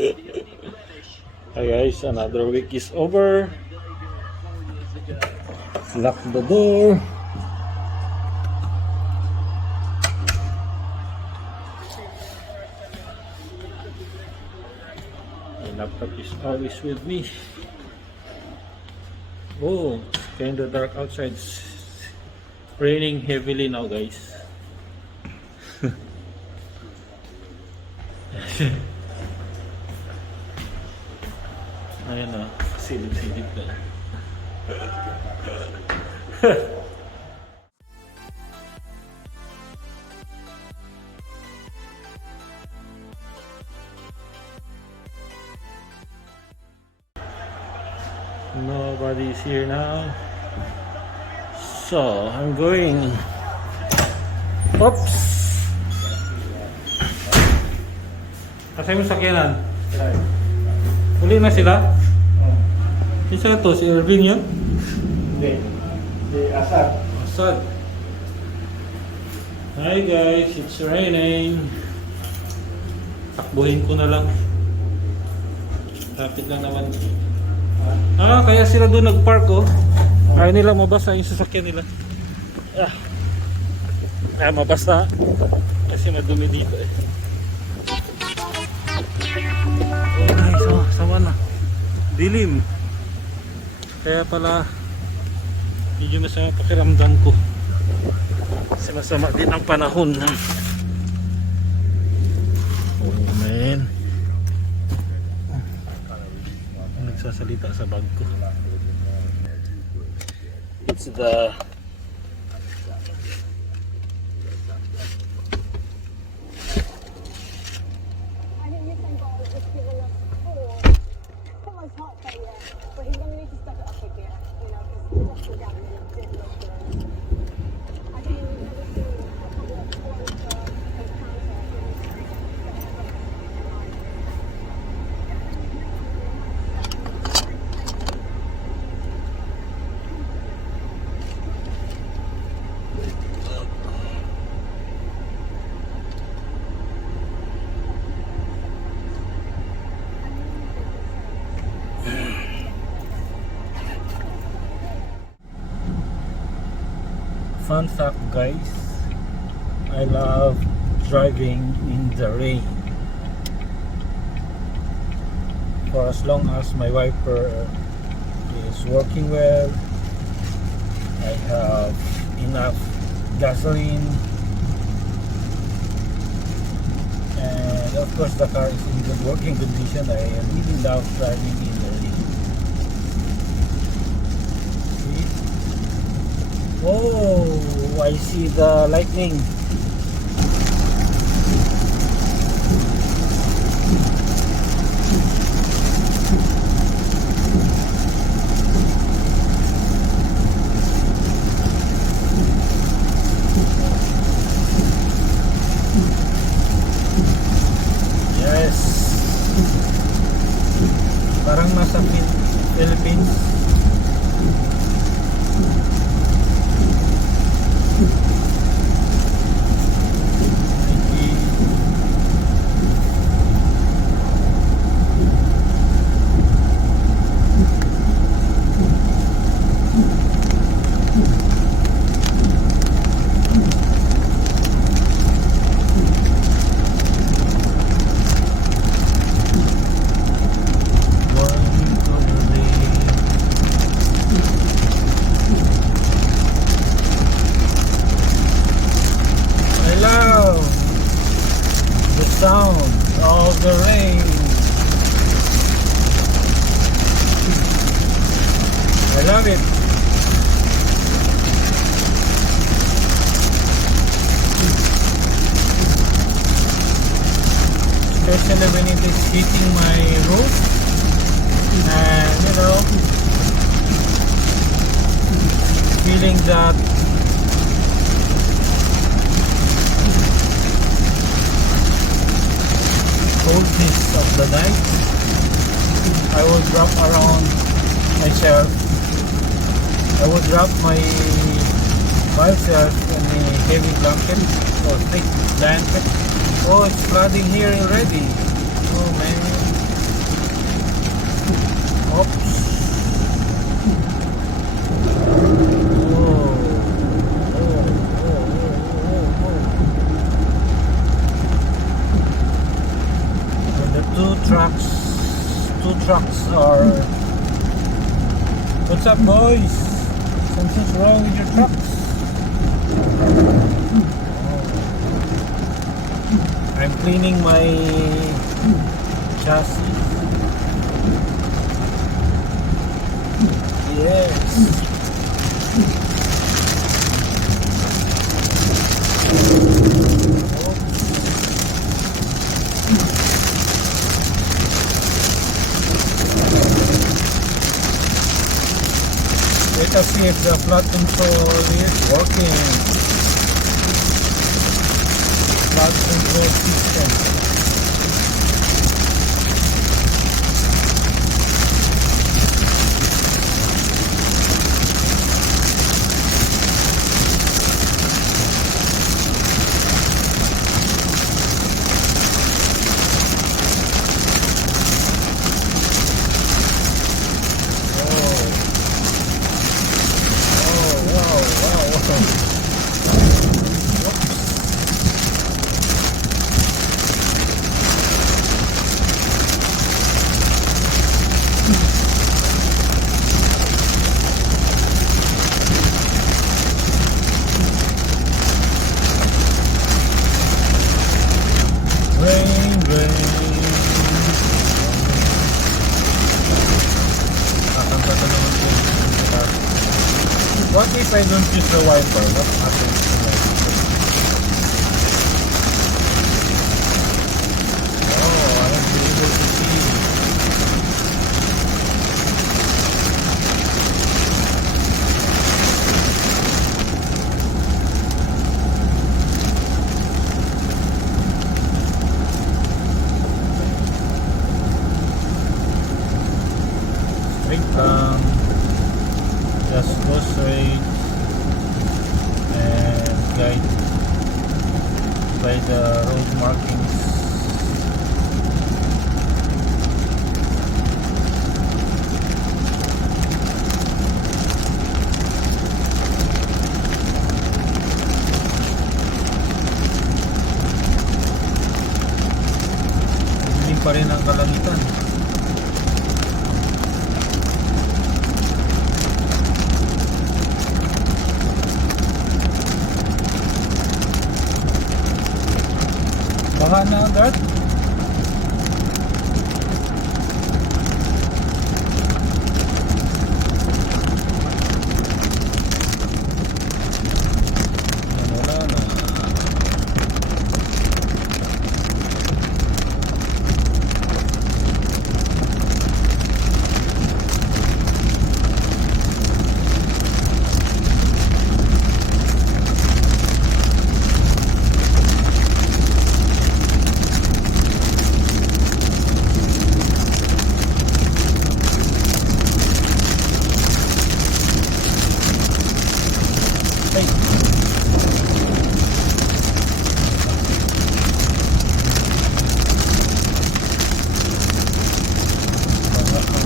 Hi guys, another week is over. Lock the door. My laptop is always with me. Oh, it's kinda dark outside. It's raining heavily now, guys. Ayan na, silip-silip na. Nobody's here now. So, I'm going. Oops! Kasi mo sakyanan? Uli na sila? Isa to, si Irving yun? Hindi. Si Asad. Asad. Hi guys, it's raining. Takbuhin ko na lang. Rapid lang naman. Kaya sila doon nagpark oh. Ayaw nila mabasa yung sasakyan nila. Mabasa. Kasi madumi dito eh. Oh guys, sama na. Dilim. Kaya pala medyo masama pakiramdam ko. Masama din ang panahon. Oh man. Nagsasalita sa bag ko. It's the fun fact guys, I love driving in the rain for as long as my wiper is working well, I have enough gasoline, and of course the car is in good working condition. I really love driving in the rain. Oh, I see the lightning. Yes. Parang nasa Philippines. Sound of the rain. I love it. Especially when it is hitting my roof and feeling that coldness of the night. I will wrap around myself. I would wrap myself in a heavy blanket or thick blanket. Oh, it's flooding here already. Oh man. two trucks. Two trucks are. What's up, boys? Something's wrong with your trucks. I'm cleaning my chassis. Yes. Let us see if the flood control is working. Flood control system. What if I don't use the wiper? What happens to my Oh, I won't be able to see. Straight down. Just go straight and guide by the road markings. Hindi pa rin ang kalangitan. Baha na agad. Wala na.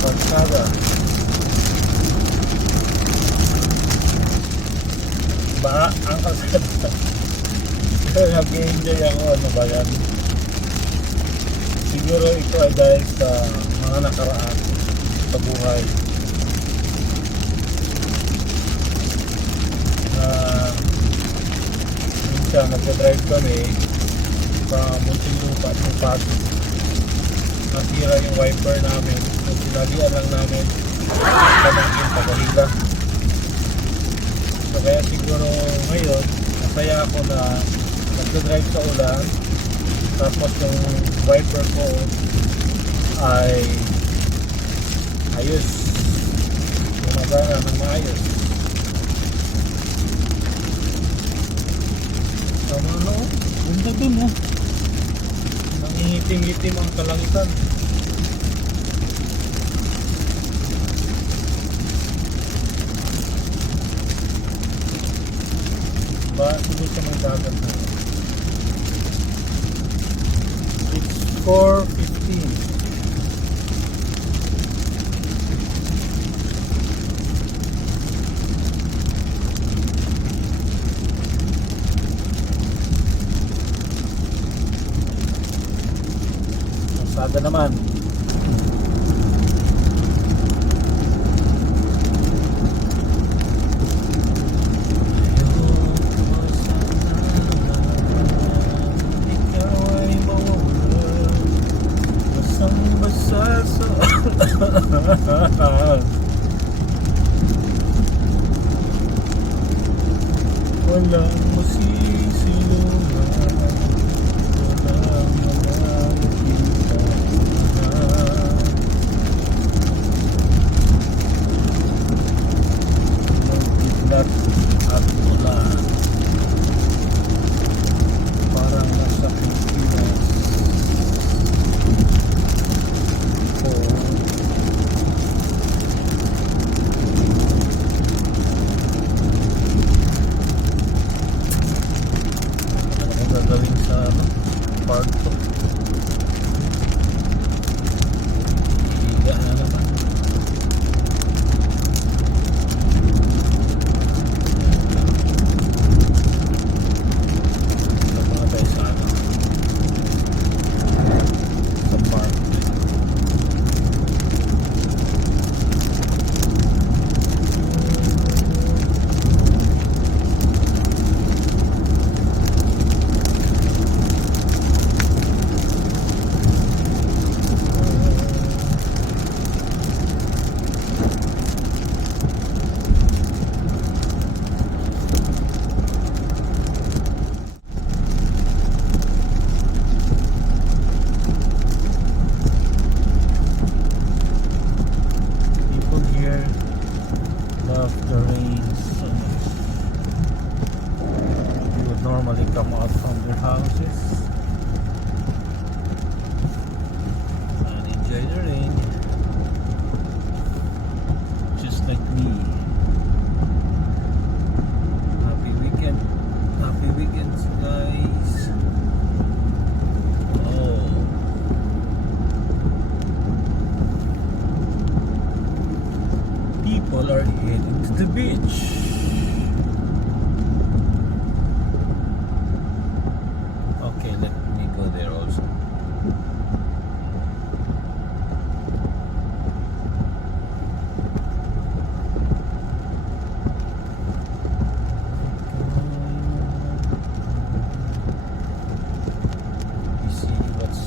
Kalsada. Baha ang kalsada. Nag-enjoy ako. Ano ba yan? Siguro ito ay dahil sa mga nakaraan sa buhay na minsan nagdadrive kami sa Muntinlupa at Pasig. Nasira yung wiper namin. So sinalian lang namin pamangkin sa Balila. So kaya siguro ngayon masaya ako na nagdadrive sa ulan, tapos yung wiper ko ay ayos, gumagana ng maayos. Tama na o, ganda dun o, nangingitim-ngitim ang kalangitan. Ba, siguro siya may dagat na. It's 4:15. Kalsada naman. Ikaw ay mawala, basang-basa sa walang masisilunan, walang malakita. Magkidlat at ulan, parang nasa Pilipinas. Gagawin sa park to. Higa na naman. Sa mga tayo sa sa park. People here love the rain so much. They would normally come out from their houses and enjoy the rain, just like me. Happy weekend, happy weekends, guys. Oh. People are heading to the beach. Okay, let me go there also. You see what's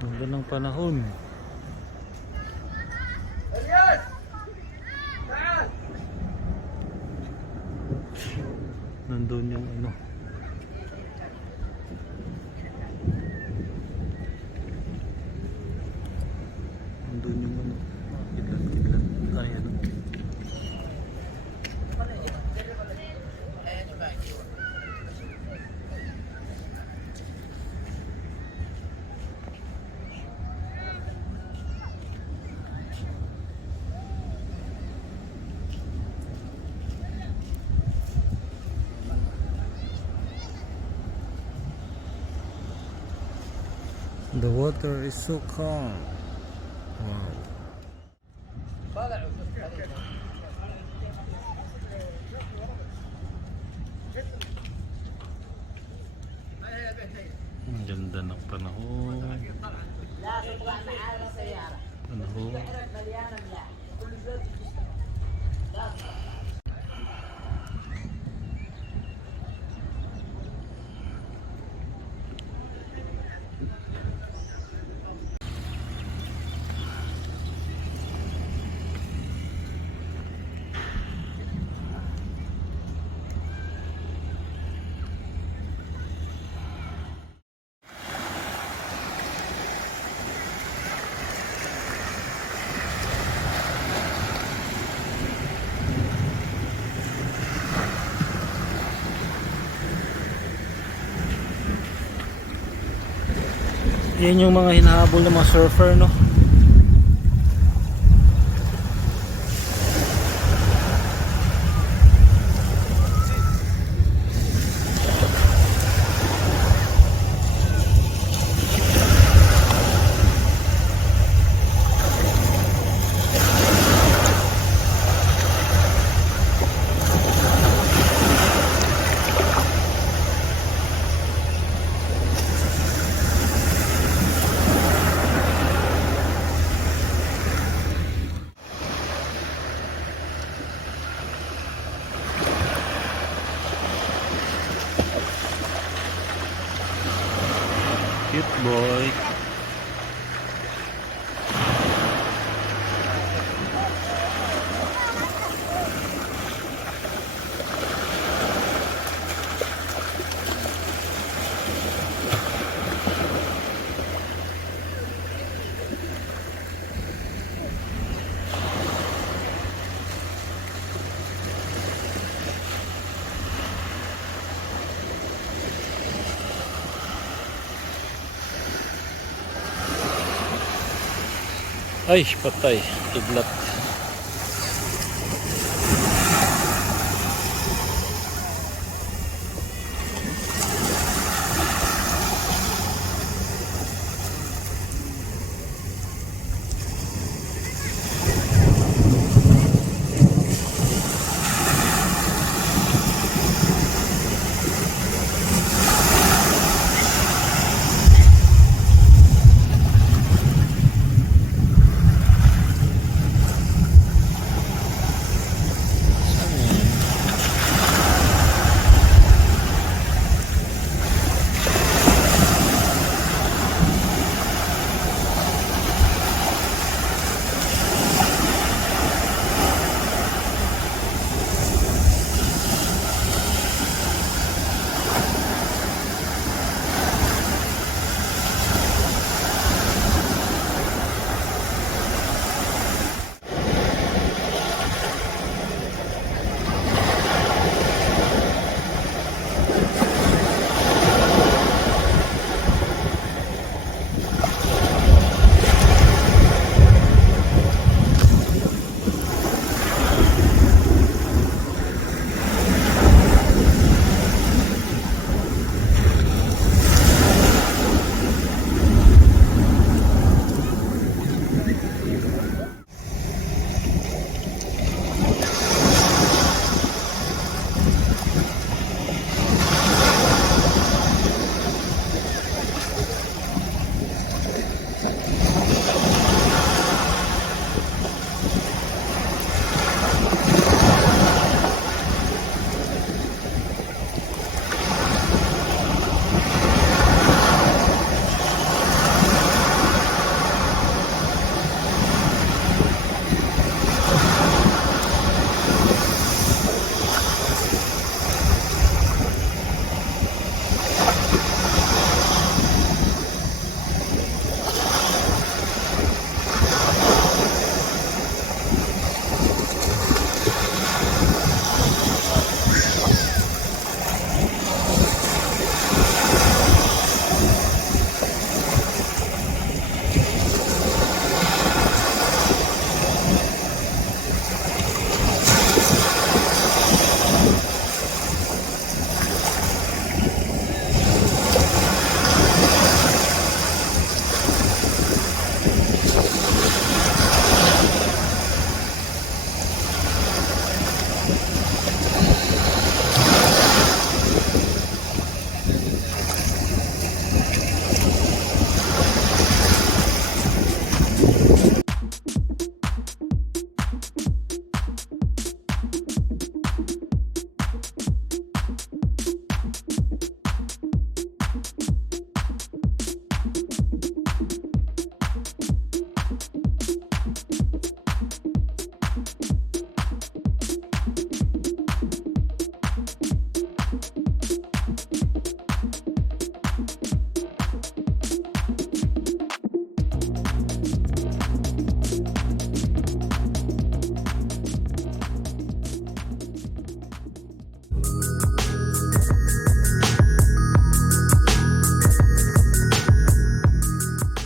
Ganda ng panahon. Nandun yung ano. Nandun yung ano. Kidlat. Ay, ano. The water is so calm. Wow. Ang ganda ng panahon. Panahon. Yan yung mga hinahabol ng mga surfer, no? Cute boy. Ay, patay. Kidlat.